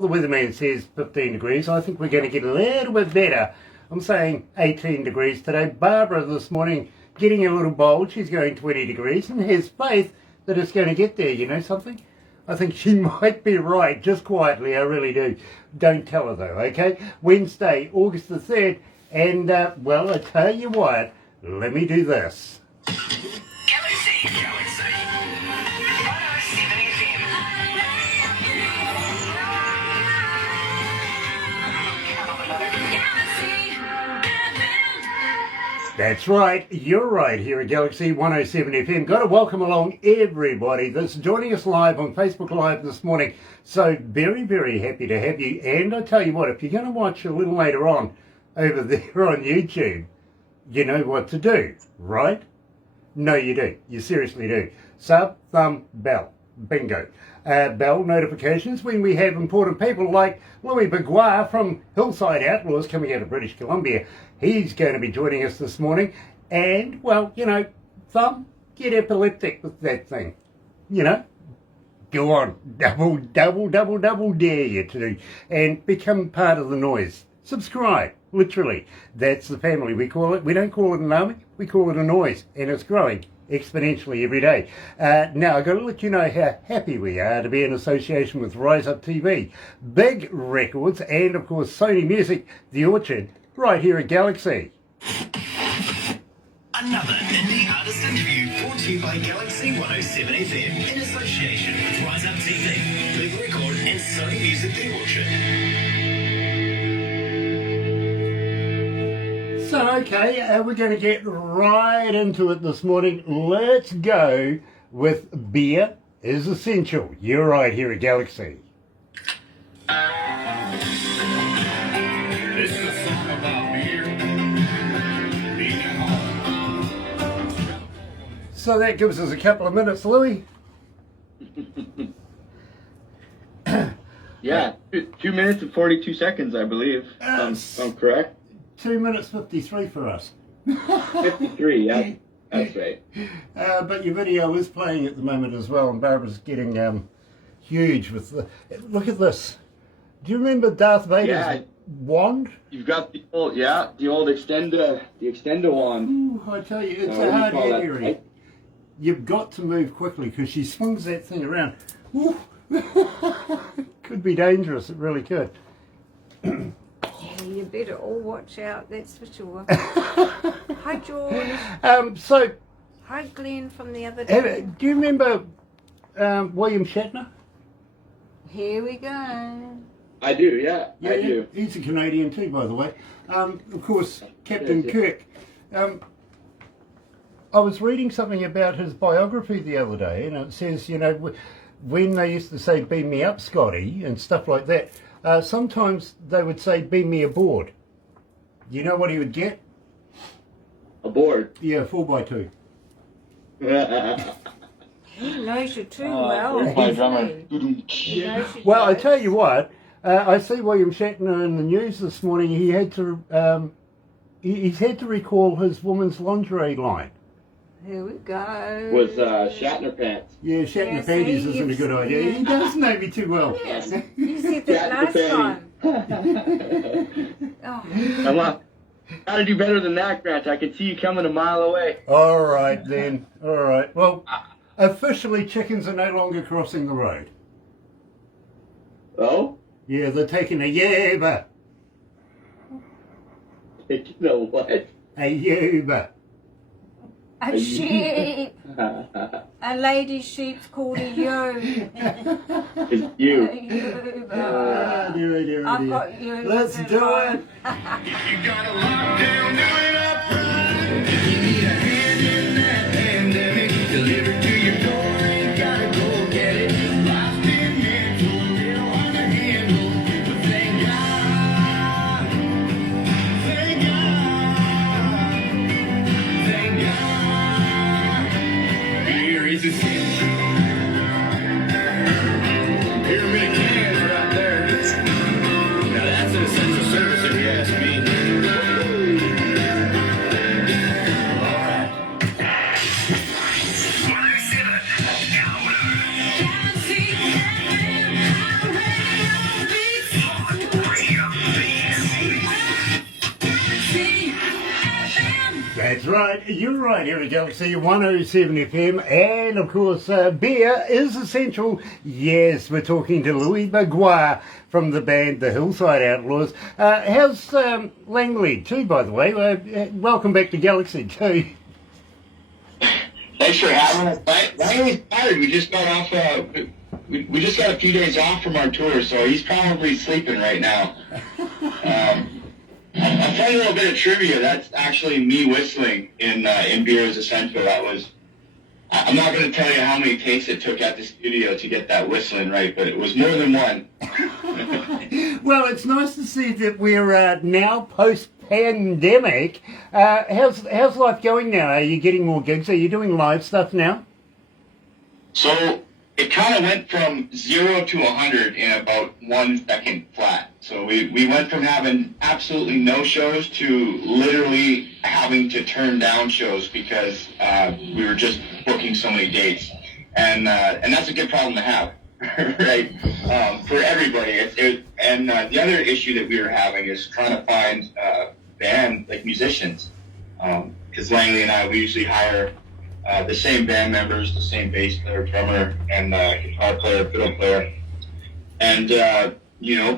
The weatherman says 15 degrees. I think we're going to get a little bit better. I'm saying 18 degrees today. Barbara this morning getting a little bold. She's going 20 degrees and has faith that it's going to get there. You know something? I think she might be right, just quietly. I really do. Don't tell her though, okay? Wednesday, August the 3rd. And, well, I tell you what, let me do this. That's right, you're right here at Galaxy 107 FM. Got to welcome along everybody that's joining us live on Facebook Live this morning. So very, very happy to have you. And I tell you what, if you're going to watch a little later on over there on YouTube, you know what to do, right? No, you do. You seriously do. Sub, thumb, bell. Bingo. Bell notifications when we have important people like Louis Bourgois from Hillside Outlaws coming out of British Columbia. He's going to be joining us this morning. And, well, you know, thumb, get epileptic with that thing. You know, go on. Double dare you to. And become part of the noise. Subscribe. Literally. That's the family. We call it. We don't call it an army. We call it a noise. And it's growing exponentially every day. Now, I've got to let you know how happy we are to be in association with Rise Up TV, Big Records, and of course Sony Music, The Orchard, right here at Galaxy. Another indie artist interview brought to you by Galaxy 107 FM in association with Rise Up TV, Big Record, and Sony Music, The Orchard. So, okay, we're going to get right into it this morning. Let's go with Beer is Essential. You're right here at Galaxy. This is a song about beer, being at home. So that gives us a couple of minutes, Louis. Yeah, 2 minutes and 42 seconds, I believe. I'm correct. 2 minutes 53 for us. 53, yeah, that's right. But your video is playing at the moment as well, and Barbara's getting huge with the... Look at this. Do you remember Darth Vader's wand? You've got the old, extender wand. Ooh, I tell you, it's a hard hit area. You've got to move quickly because she swings that thing around. Ooh. Could be dangerous, it really could. You better all watch out, that's for sure. Hi, George. So, Hi, Glenn from the other day. do you remember William Shatner? Here we go. I do, yeah, I do. He's a Canadian too, by the way. Of course, Captain Kirk. I was reading something about his biography the other day, and it says, you know, when they used to say, beam me up, Scotty, and stuff like that, sometimes they would say, beam me aboard. You know what he would get? Aboard? Yeah, 4x2. He knows you too well. Where's my drummer? Yeah. Well, I tell you what, I see William Shatner in the news this morning. He had to, he's had to recall his woman's lingerie line. Here we go. With Shatner pants. Yeah, Shatner panties isn't a good idea. He does know me too well. Yes, you said that last time. Come on. Gotta do better than that, Grant. I can see you coming a mile away. All right, then. All right. Well, officially, chickens are no longer crossing the road. Oh? Yeah, they're taking a Uber. Taking a what? A Uber. A sheep. A lady sheep's called a ewe. It's you. A ewe. Dear. I've got you. Let's do it. If you got a lockdown, do it up front. If you need a hand in that pandemic, delivered to your door, you gotta go get it. Life's been mental, a little hard to handle, but thank God, thank God, beer is essential. Pyramid cans right there. Now that's an essential service if you ask me. That's right, you're right here at Galaxy 107 FM, and of course, beer is essential. Yes, we're talking to Louis Maguire from the band the Hillside Outlaws. How's Langley too, by the way? Welcome back to Galaxy too. Thanks for having us. Langley's tired. We just got off. We just got a few days off from our tour, so he's probably sleeping right now. I'll tell you a little bit of trivia. That's actually me whistling in Beer is Essential. I'm not going to tell you how many takes it took at the studio to get that whistling right, but it was more than one. Well, it's nice to see that we're now post-pandemic. How's life going now? Are you getting more gigs? Are you doing live stuff now? So it kind of went from 0 to 100 in about 1 second flat. So we went from having absolutely no shows to literally having to turn down shows because we were just booking so many dates. And that's a good problem to have, right? For everybody. And the other issue that we were having is trying to find band, like musicians. Because Langley and I, we usually hire the same band members, the same bass player, drummer, and guitar player, fiddle player. And,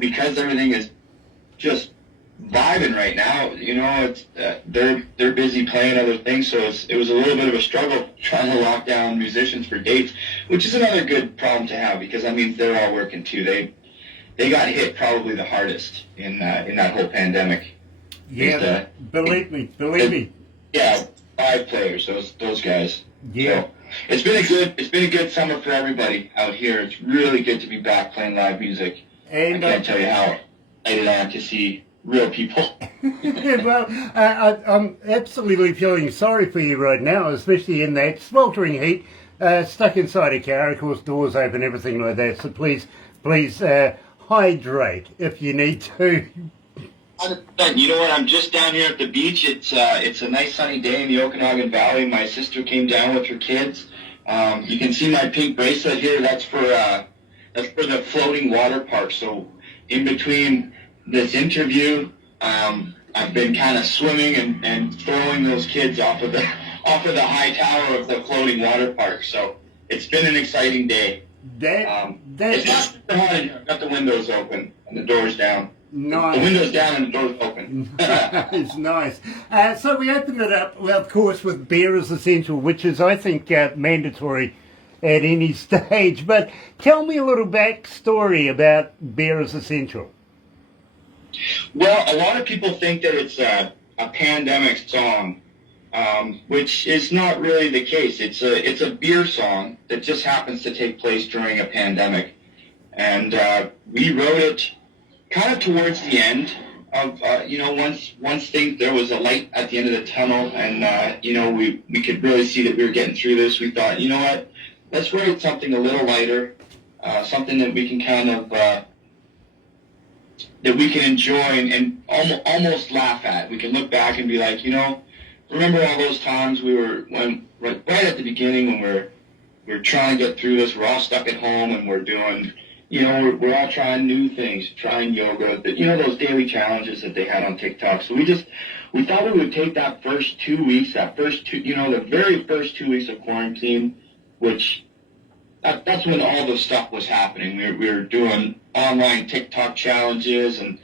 because everything is just vibing right now, it's they're busy playing other things, so it was a little bit of a struggle trying to lock down musicians for dates, which is another good problem to have because that means they're all working too. They got hit probably the hardest in that whole pandemic. Yeah, believe me. Yeah, 5 players, those guys. Yeah. So, it's been a good summer for everybody out here. It's really good to be back playing live music. And I can't tell you how excited I am to see real people. Well, I'm absolutely feeling sorry for you right now, especially in that sweltering heat, stuck inside a car, of course, doors open, everything like that. So please, hydrate if you need to. You know what? I'm just down here at the beach. It's a nice sunny day in the Okanagan Valley. My sister came down with her kids. You can see my pink bracelet here. That's for the floating water park. So in between this interview, I've been kind of swimming and throwing those kids off of the high tower of the floating water park. So it's been an exciting day. It's not super hot in here. I've got the windows open and the doors down. Nice. The window's down and the door's open. It's nice. So we opened it up, well, of course, with beer is essential, which is, I think, mandatory at any stage. But tell me a little backstory about beer is essential. Well, a lot of people think that it's a pandemic song, which is not really the case. It's a beer song that just happens to take place during a pandemic. And we wrote it kind of towards the end of, once there was a light at the end of the tunnel and, we could really see that we were getting through this. We thought, you know what, let's write something a little lighter, something that we can kind of, that we can enjoy and almost laugh at. We can look back and be like, remember all those times right at the beginning when we're trying to get through this, we're all stuck at home and we're doing, we're all trying new things, trying yoga, those daily challenges that they had on TikTok. So we thought we would take that first 2 weeks, the very first 2 weeks of quarantine, which that's when all this stuff was happening. We were doing online TikTok challenges and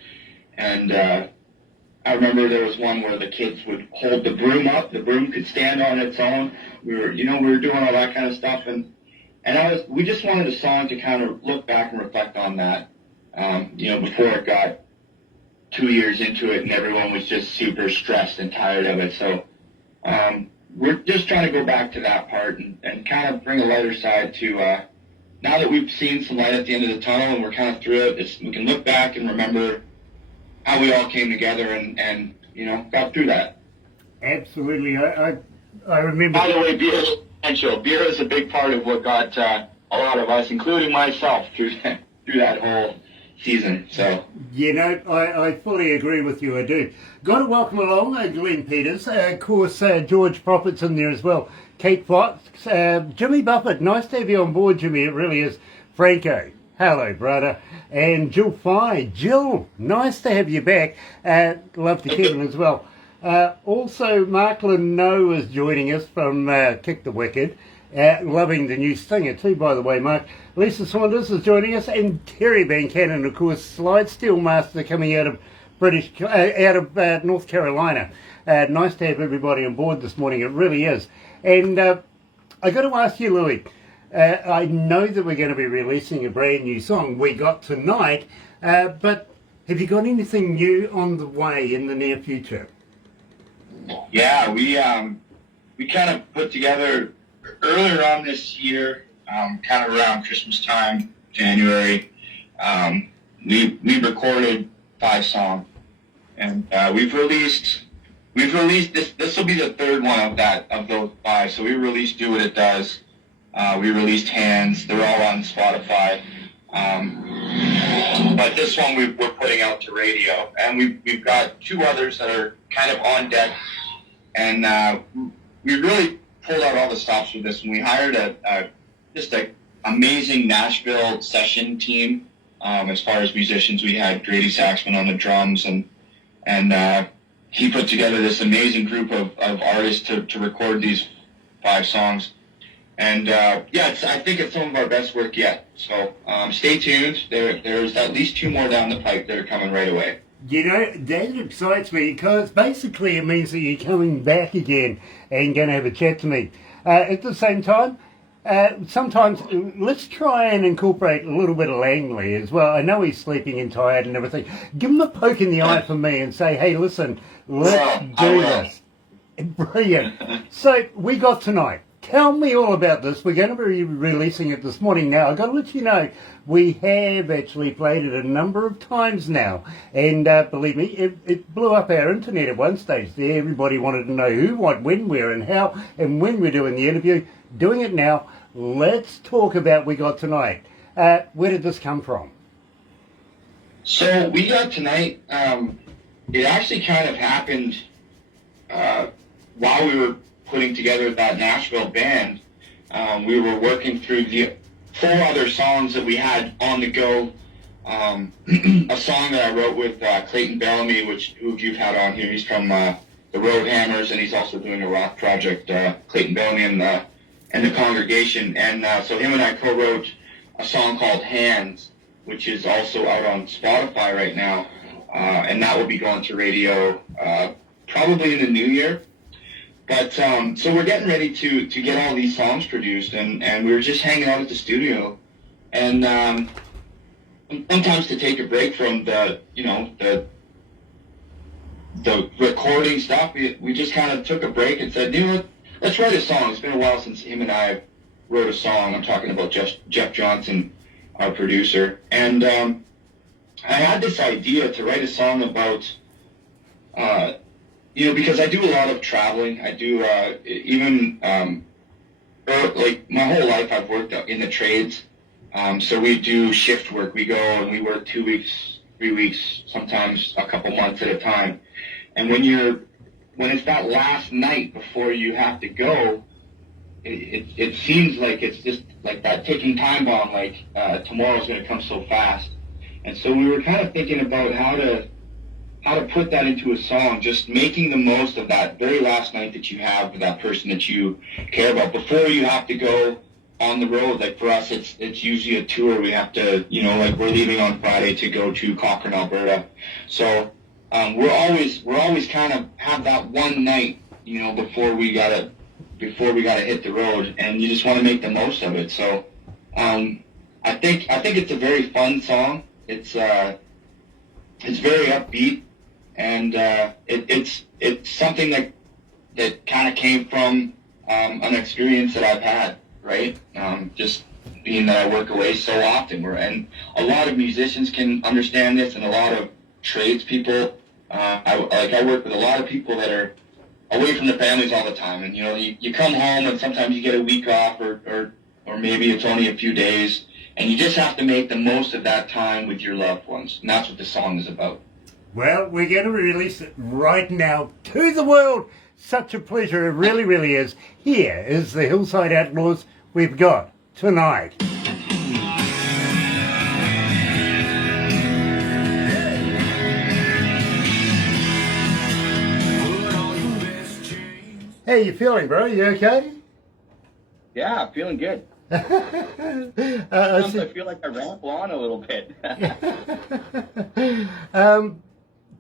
I remember there was one where the kids would hold the broom up, the broom could stand on its own. We were doing all that kind of stuff and we just wanted a song to kind of look back and reflect on that, before it got 2 years into it and everyone was just super stressed and tired of it. So we're just trying to go back to that part and kind of bring a lighter side to, now that we've seen some light at the end of the tunnel and we're kind of through it, we can look back and remember how we all came together and got through that. Absolutely. I remember. By the way, beer is essential. Beer is a big part of what got a lot of us, including myself, through that whole season. So I fully agree with you. I do. Got to welcome along Glenn Peters, of course, George Prophet's in there as well. Kate Fox, Jimmy Buffett. Nice to have you on board, Jimmy. It really is. Franco. Hello, brother. And Jill Fye. Jill, nice to have you back. Love to Kevin as well. Also, Marklin No is joining us from Kick the Wicked. Loving the new Stinger too, by the way, Mark. Lisa Saunders is joining us, and Terry Van Cannon, of course, slide steel master coming out of North Carolina. Nice to have everybody on board this morning. It really is. And I got to ask you, Louis. I know that we're going to be releasing a brand new song, We Got Tonight, but have you got anything new on the way in the near future? Yeah, we kind of put together earlier on this year, kind of around Christmas time, January. We recorded 5 songs, and we've released this. This will be the third one of those 5. So we released Do What It Does. We released Hands. They're all on Spotify. But this one we're putting out to radio, and we've got 2 others that are kind of on deck, and we really pulled out all the stops with this, and we hired just an amazing Nashville session team. As far as musicians, we had Grady Saxman on the drums, and he put together this amazing group of artists to record these 5 songs. And I think it's some of our best work yet. So stay tuned. There's at least 2 more down the pipe that are coming right away. You know, that excites me because basically it means that you're coming back again and going to have a chat to me. At the same time, sometimes let's try and incorporate a little bit of Langley as well. I know he's sleeping and tired and everything. Give him a poke in the eye for me and say, hey, listen, let's do this. Brilliant. So We Got Tonight. Tell me all about this. We're going to be releasing it this morning. Now, I've got to let you know, we have actually played it a number of times now. And believe me, it blew up our internet at one stage. Everybody wanted to know who, what, when, where, and how, and when we're doing the interview. Doing it now. Let's talk about We Got Tonight. Where did this come from? So We Got Tonight, it actually kind of happened while we were putting together that Nashville band. We were working through the 4 other songs that we had on the go. A song that I wrote with Clayton Bellamy, who you've had on here. He's from the Road Hammers, and he's also doing a rock project, Clayton Bellamy and the Congregation. And so him and I co-wrote a song called Hands, which is also out on Spotify right now. And that will be going to radio probably in the new year. But so we're getting ready to get all these songs produced, and we were just hanging out at the studio, and sometimes to take a break from the recording stuff, we just kind of took a break and said, let's write a song. It's been a while since him and I wrote a song. I'm talking about Jeff Johnson, our producer, and I had this idea to write a song about. Because I do a lot of traveling. I do like my whole life I've worked in the trades. So we do shift work. We go and we work 2 weeks, 3 weeks, sometimes a couple months at a time. And when it's that last night before you have to go, it seems like it's just like that ticking time bomb. Like tomorrow's going to come so fast. And so we were kind of thinking about how to put that into a song, just making the most of that very last night that you have with that person that you care about before you have to go on the road. Like for us, it's usually a tour. We have to, like we're leaving on Friday to go to Cochrane, Alberta. So we're always kind of have that one night, before we gotta hit the road, and you just want to make the most of it. So I think it's a very fun song. It's very upbeat. And it's something that kind of came from an experience that I've had, right? Just being that I work away so often, and a lot of musicians can understand this, and a lot of tradespeople. I work with a lot of people that are away from their families all the time, and you come home and sometimes you get a week off, or maybe it's only a few days, and you just have to make the most of that time with your loved ones, and that's what the song is about. Well, we're going to release it right now to the world. Such a pleasure. It really, really is. Here is the Hillside Outlaws. We've got Tonight. Put How you feeling, bro? You okay? Yeah, feeling good. I Sometimes I feel like I ramble on a little bit.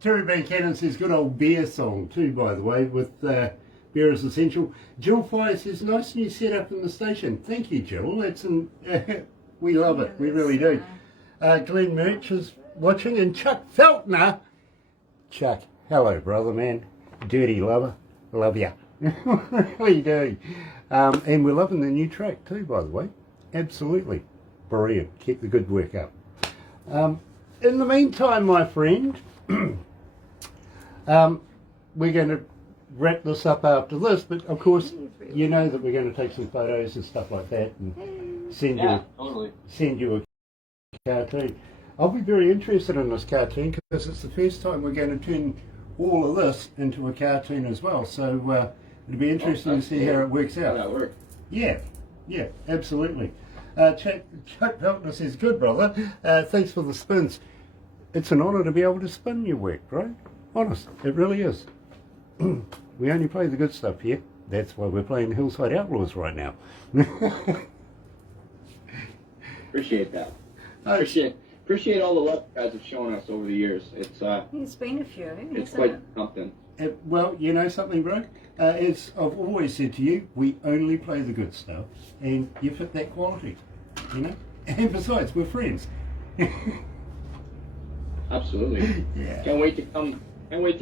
Terry Van Cannon says good old beer song too, by the way, with beer is essential. Jill Fire says nice new setup in the station. Thank you, Jill. That's we love it. We really do. Glenn Murch is watching, and Chuck Feltner. Chuck, hello, brother, man. Dirty lover. Love ya. We do. And we're loving the new track too, by the way. Absolutely. Brilliant. Keep the good work up. In the meantime, my friend, we're going to wrap this up after this, but of course, you know that we're going to take some photos and stuff like that and send you a cartoon. I'll be very interested in this cartoon because it's the first time we're going to turn all of this into a cartoon as well. So it'll be interesting to see how it works out. That work. Yeah, absolutely. Chuck Feltner says, good brother, thanks for the spins. It's an honour to be able to spin your work, right? Honest, it really is. We only play the good stuff here. That's why we're playing Hillside Outlaws right now. Appreciate that. Appreciate all the love you guys have shown us over the years. It's been a few. it's quite something. Well, you know something, bro? As I've always said to you, we only play the good stuff, and you fit that quality, you know? And besides, we're friends. Absolutely. Yeah. Can't wait to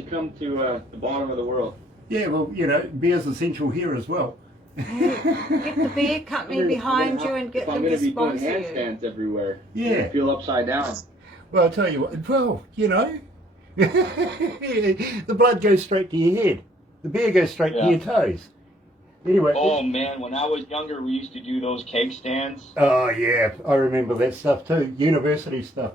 come to the bottom of the world. Yeah, well, you know, beer's essential here as well. Get the beer company behind you and get them to sponsor you. I'm going to be doing handstands everywhere. Yeah. I feel upside down. Well, I'll tell you what, well, you know, the blood goes straight to your head. The beer goes straight to your toes. Anyway. Oh, man, when I was younger, we used to do those cake stands. Oh, yeah, I remember that stuff too. University stuff.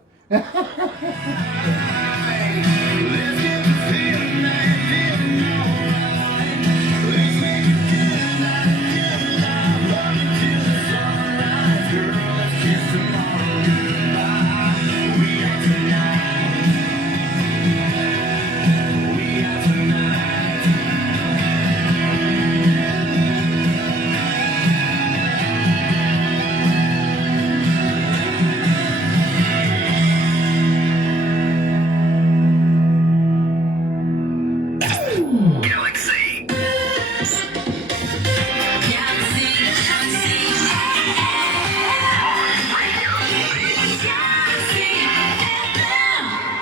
Galaxy.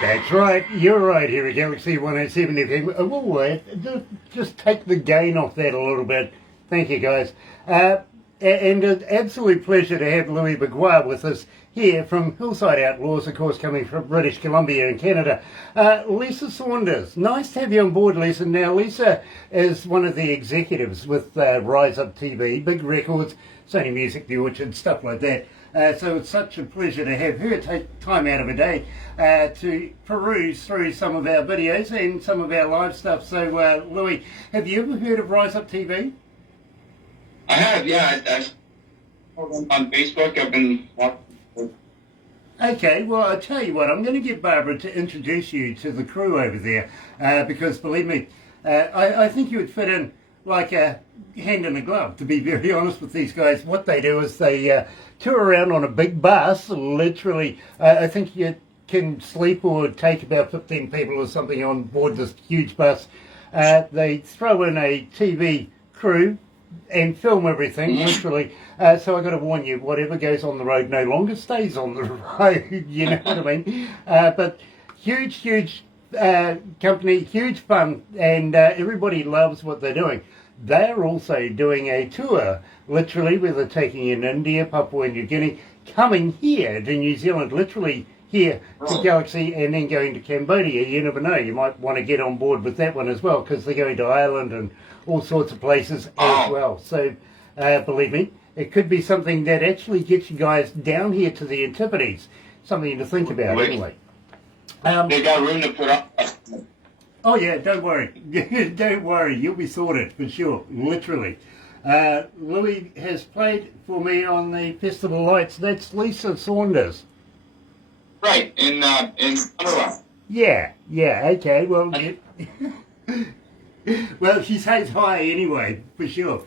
That's right, you're right here at Galaxy 107 FM. Oh, just take the gain off that a little bit. Thank you, guys. And an absolute pleasure to have Louis Bagois with us here from Hillside Outlaws, of course, coming from British Columbia in Canada. Lisa Saunders, nice to have you on board, Lisa. Now, Lisa is one of the executives with Rise Up TV, big records, Sony Music, The Orchard, stuff like that. So it's such a pleasure to have her take time out of her day to peruse through some of our videos and some of our live stuff. So, Louis, have you ever heard of Rise Up TV? I have, yeah. On Facebook, I've been watching. Okay, well, I'll tell you what, I'm going to get Barbara to introduce you to the crew over there because, believe me, I think you would fit in like a hand in a glove, to be very honest with these guys. What they do is they tour around on a big bus, literally. I think you can sleep or take about 15 people or something on board this huge bus. They throw in a TV crew and film everything, literally. So I've got to warn you, whatever goes on the road no longer stays on the road, you know what I mean? But huge company, huge fun, and everybody loves what they're doing. They're also doing a tour, literally, where they're taking in India, Papua New Guinea, coming here to New Zealand, literally here to Galaxy, and then going to Cambodia. You never know, you might want to get on board with that one as well, because they're going to Ireland and all sorts of places as well. So, believe me, it could be something that actually gets you guys down here to the Antipodes. Something to think about, anyway. They got room to put up. Oh yeah, don't worry. Don't worry, you'll be sorted for sure, literally. Louis has played for me on the Festival Lights. That's Lisa Saunders. Right, in Ottawa. Yeah, okay, well, Well, she says hi anyway, for sure.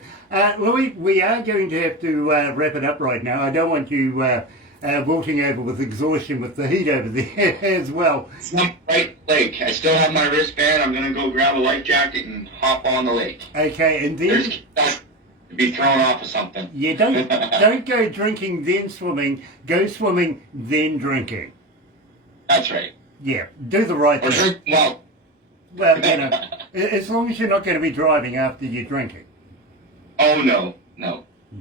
Louis, we are going to have to wrap it up right now. I don't want you wilting over with exhaustion with the heat over there as well. It's not right lake. I still have my wristband. I'm gonna go grab a life jacket and hop on the lake. Okay, and then There's to be thrown off of something. yeah, don't go drinking then swimming. Go swimming then drinking. That's right. Yeah, do the right Or thing. drink well. Well, you know, as long as you're not going to be driving after you're drinking. Oh no.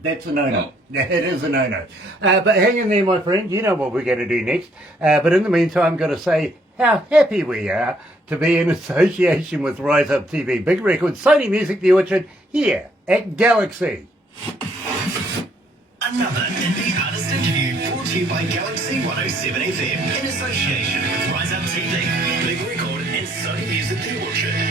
That's a no-no. No. It is a no-no. But hang in there, my friend. You know what we're going to do next. But in the meantime, I'm going to say how happy we are to be in association with Rise Up TV. Big Record, Sony Music, The Orchard, here at Galaxy. Another indie artist interview brought to you by Galaxy 107 FM in association with Rise Up TV, Big Record, and Sony Music The Orchard.